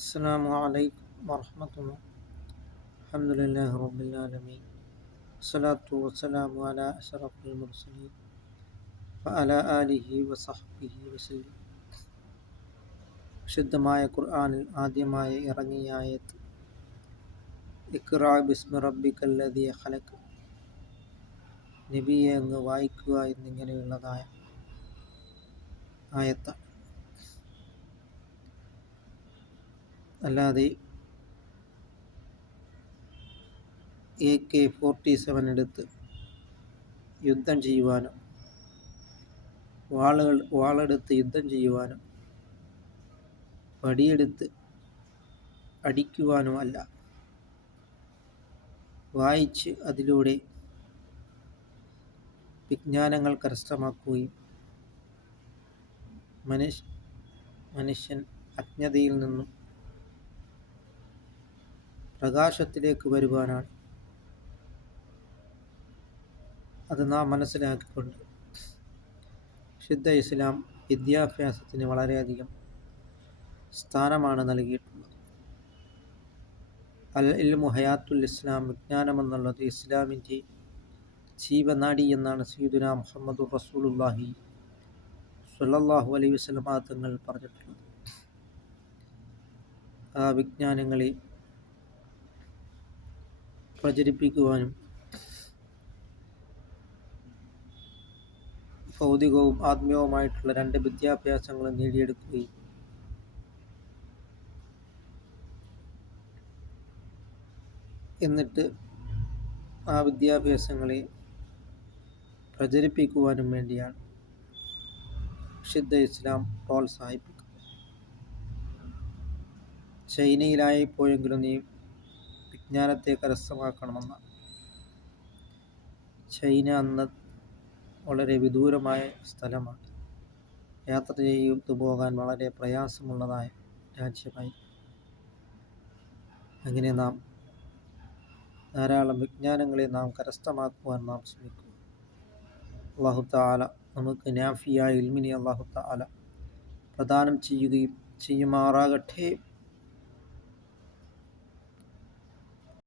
السلام عليكم ورحمة الله. الحمد لله رب العالمين. الصلاة والسلام على أشرف المرسلين وعلى آله وصحبه وسلم. വിശുദ്ധമായ ഖുർആനിൽ ആദ്യമായി ഇറങ്ങിയ ആയത്ത് ഇഖ്റാ ബിസ്മി റബ്ബിക്കല്ലദീ ഖലഖ്. നബിയെ അങ്ങ് വായിക്കുക എന്നിങ്ങനെയുള്ളതായ ആയത്താണ്. അല്ലാതെ AK-47 എടുത്ത് യുദ്ധം ചെയ്യുവാനും വാളെടുത്ത് യുദ്ധം ചെയ്യുവാനും വടിയെടുത്ത് അടിക്കുവാനുമല്ല, വായിച്ച് അതിലൂടെ വിജ്ഞാനങ്ങൾ കരസ്ഥമാക്കുകയും മനുഷ്യൻ അജ്ഞതയിൽ നിന്നും പ്രകാശത്തിലേക്ക് വരുവാനാണ്. അത് നാം മനസ്സിലാക്കിക്കൊണ്ട് ശുദ്ധ ഇസ്ലാം വിദ്യാഭ്യാസത്തിന് വളരെയധികം സ്ഥാനമാണ് നൽകിയിട്ടുള്ളത്. അൽ ഇൽമു ഹയാത്തുൽ ഇസ്ലാം, വിജ്ഞാനമെന്നുള്ളത് ഇസ്ലാമിൻ്റെ ജീവനാഡി എന്നാണ് സയ്യിദുനാ മുഹമ്മദുർ റസൂലുള്ളാഹി സ്വല്ലല്ലാഹു അലൈഹി വസല്ലം തങ്ങൾ പറഞ്ഞിട്ടുള്ളത്. ആ വിജ്ഞാനങ്ങളെ പ്രചരിപ്പിക്കുവാനും ഭൗതികവും ആത്മീയവുമായിട്ടുള്ള രണ്ട് വിദ്യാഭ്യാസങ്ങളും നേടിയെടുക്കുകയും എന്നിട്ട് ആ വിദ്യാഭ്യാസങ്ങളെ പ്രചരിപ്പിക്കുവാനും വേണ്ടിയാണ് വിശുദ്ധ ഇസ്ലാം പ്രോത്സാഹിപ്പിക്കുന്നത്. ചൈനയിലായിപ്പോയെങ്കിലും നീ വിജ്ഞാനത്തെ കരസ്ഥമാക്കണമെന്നാണ്. ചൈന അന്ന് വളരെ വിദൂരമായ സ്ഥലമാണ്. യാത്ര ചെയ്തു പോകാൻ വളരെ പ്രയാസമുള്ളതായ രാജ്യമായി. അങ്ങനെ നാം ധാരാളം വിജ്ഞാനങ്ങളെ നാം കരസ്ഥമാക്കുവാൻ നാം ശ്രമിക്കുക. അല്ലാഹു തആല നമുക്ക് നാഫിയായ ഇൽമിനെ അല്ലാഹു തആല പ്രദാനം ചെയ്യുമാറാകട്ടെ.